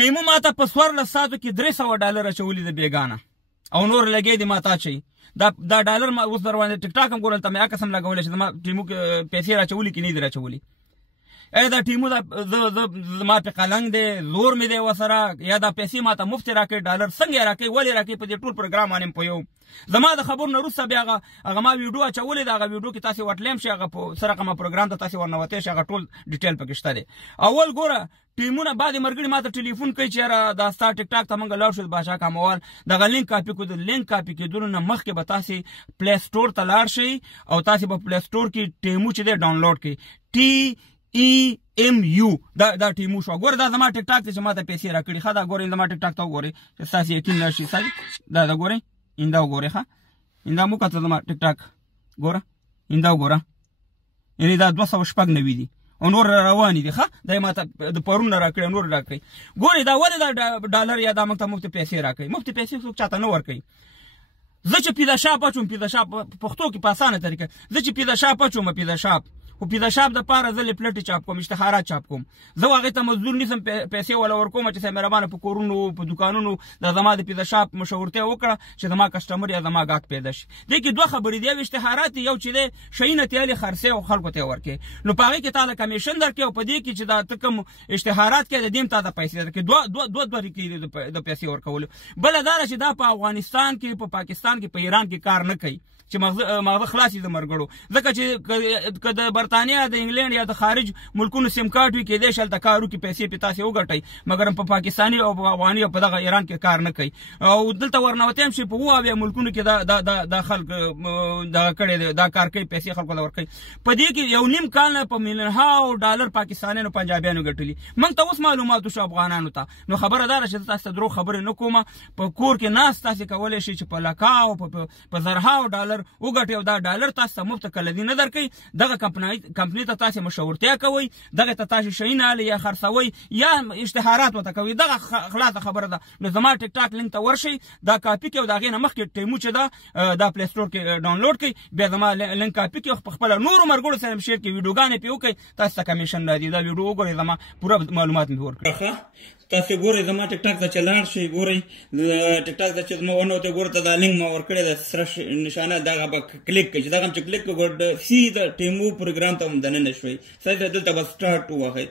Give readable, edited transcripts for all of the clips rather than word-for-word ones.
ټیمو ماته په 14 ساعتو کې $300 اچولي د بیګانه او نور لګې دي ماته اچوي دا ډالر ما اوس در باندې ټیک ټاک هم ګورل ته مې قسم لګولی چې زما ټیمو پیسې راچولي کې نه دي راچولي دا ټیمو زما په قلنګ دی زور مې دی ورسره یا دا پیسې ماته مفت راکوي ډالر څنګه راکوي ولې راکوي په دې ټول پروګرام باندې پوهیږم زما د خبرو نه وروسته بیا هغه ما ویډیو اچولی دی هغه ویډیو کې تاسې ورتلیم شي هغه سره کومه پروګرام ته تاسې ورنوتی شي هغه ټول ډیټیل پکې شته دی اول ګوره ټیمونه بعضې ملګري ماته ټلیفون کوي چې یاره دا ستا ټیک ټاک ته موږ لاړ شو د بادشاه کاموال دغه لینک کاپي کړو د لینک کاپي کېدلو نه مخکې به تاسې پلی سټور ته لاړ شئ او تاسې به پلی سټور کې ټیمو چې دی ډاونلوډ کړئ TEMU دا ټیمو شو ګوره دا زما ټیک ټاک دی چې ماته پیسې راکړي ښه دا ګورئ زما ټیک ټاک ته وګورئ چې ستاسې یقین راشي دا ګورئ ایندا وګورئ ښه ایندا مو کته زما ټیک ټاک ګوره ایندا وګوره یعنې دا 290 دي او نور روانې دي ښه دا یې ماته د پرون نه راکړي نور راکړي ګورئ دا ولې دا ډالر یا دا موږ ته مفتې پیسې راکوي مفتې پیسې څوک چاته نه ورکوي زه چې پیدا شاپ اچوم پیدا شاپ پښتو کې په اسانه طریقه زه چې پیدا شاپ اچوم پیدا شاپ خو پیدا شاپ دپاره زه لیفلټې چاپ کوم اشتهارات چاپ کوم زه هغې ته مزدور نیسم پیسې وله ورکوم چې صاحب مهربانه په کورونو په دوکانونو دا زما د پیدا شاپ مشهورتیا وکړه چې زما کسټمر یا زما ګاهک پیدا شي دې کې دوه خبرې دي یو اشتهارات یو چې دی شیونه تیالې خرڅې او خلکو ته یې ورکړې نو په هغې کې تا د کمیشن درکړې او په دې کې چې دا ته کوم اشتهارات کې د دې هم تا د پیسې درکړې دوه طریقې د پیسې ورکولو بله دا ده چې دا په افغانستان کې په پاکستان کې په ایران کې کار نه کوي چې مغزه خلاص د مرګړو ځکه چې که د برطانیا د انګلینډ یا د خارج ملکونو سیم کارت وي کېدای شي هلته کار وکړي پیسې پې تاسې وګټئ مګر په پاکستاني او په افغاني او په دغه ایران کې کار نه کوي او دلته ورنوتی هم شي په اووه ملکونو کې دا خلک دغه کړی دی دا کار کوي پیسې خلکو ته ورکوي په دې کې یو نیم کال نه په میلیونهاو ډالر پاکستانیانو پنجابیانو ګټلي موږ ته اوس معلومات وشو افغانانو ته نو خبره دا ده چې زه تاسو ته دروغ خبرې نه کومه په کور کې ناست تاسې کولی شئ چې په لکاو په زرهاو ډالر وګټئ او دا ډالر تاسو ته مفت کلدي نه درکوي دغه کمپنۍ ته تاسې مشورتیا کوئ دغه ته تاسې شیونه الی یا خرڅوئ یا اشتهارات ورته کوئ دغه خلاصه خبره ده نو زما ټیک ټاک لینک ته ورشئ دا کاپي کړئ او د هغې نه مخکې ټیمو چې دا پلی سټور کې ډاونلوډ کړئ بیا زما لینک کاپي کړئ په خپله نورو ملګرو سره هم شیر کړئ ویډیوګانې پرې وکړئ تاسو ته کمیشن راځي دا ویډیو وګورئ زما پوره معلومات مې ورکړي تاسې ګورئ زما ټیک ټاک ته چې لاړ شئ ګورئ ټیک ټاک ته چې زما ونوتې ګوره ته دا لینک ما ورکړی ده سره نشانه دغه به کلیک کړئ چې دغه هم چې کلیک کړو سیده ټیمو پروګرام ته هم دننه شوئ سیده دلته به سټارټ ووهئ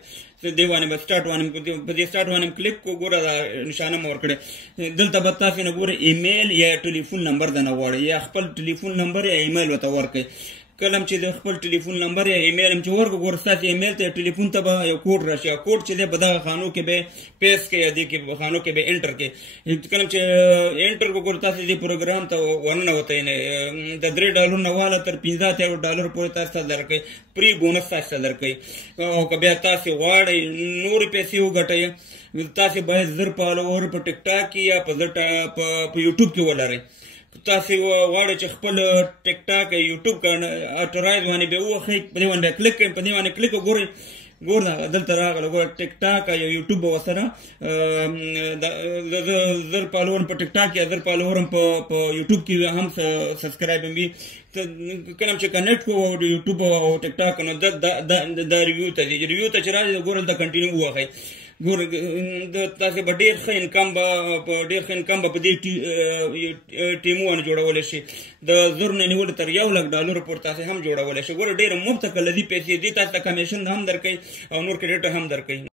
دې باندې به سټارټ باندې په دې سټارټ باندې کلیک کړو ګوره دا نشانه مې ورکړی دلته به تاسې نه ګوره ایمیل یا ټلیفون نمبر دنه غواړئ یا خپل ټلیفون نمبر یا ایمیل ورته ورکړئ کله هم چې د خپل ټلیفون نمبر یا ایمیل هم چې ورکړو ګوره ستاسې ایمیل ته ټلیفون ته به یو کوډ راشي کوډ چې دی په دغه خانو کې به پیس کړئ یا دې کې خانو کې به انټر کړئ کله چې انټر کړو ګوره تاسې دې پروګرام ته ورننوتئ د $3 نه واله تر $15 پورې تاسو ته درکوي پری بونس تاسو ته درکوي او که بیا تاسې غواړئ نورې پیسې وګټئ تاسې باید 1000 فالوور په ټیک ټاک کې یا په یوټیوب کې ولرئ تاسې غواړئ چې خپل ټیک ټاک یا یوټیوب اټرایز باندې بیا ووښئ په دې باندې کلیک کړئ په دې باندې کلیک وګورئ ګوره دلته راغله ګوره ټیک ټاک یا یوټیوب به ورسره 1000 فالوور په ټیک ټاک یا 1000 فالوور په یوټیوب کې هم سبسکرایب هم وي کله هم چې کنیکټ کړو یوټیوب او ټیک ټاک نو دا ریویو ته ځي ریویو ته چې راځي ګوره دلته کنټینیو ووهئ ګوره تاسې به ډېر ښه انکم به په دې ټیمو باندې جوړولی شي د 1000 نه نیولې تر $1,00,000 پورې تاسې هم جوړولی شي ګوره ډېره مفته کلدي پیسې دي تاسو ته کمیشن هم درکوي او نور کریډټ هم درکوي